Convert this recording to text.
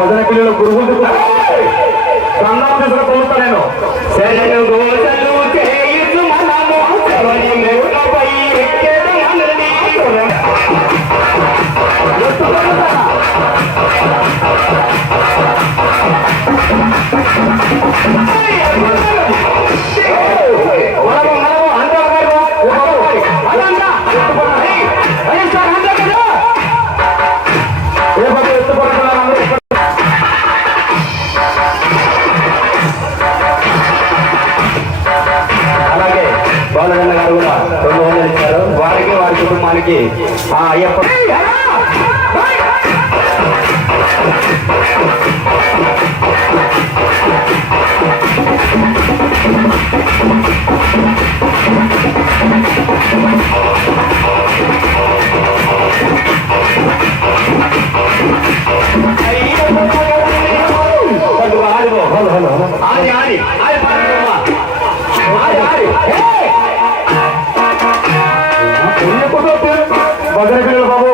భజన పిల్లలు గురువులు సందం తీసుకుని నేను Thank you. బాలగన్న గారు కూడా రెండు వందలు ఇచ్చారు వారికి వారి కుటుంబానికి ఆ అయ్యప్ప ఆది ఆది ఆది వదిలిపోయారు బాబు.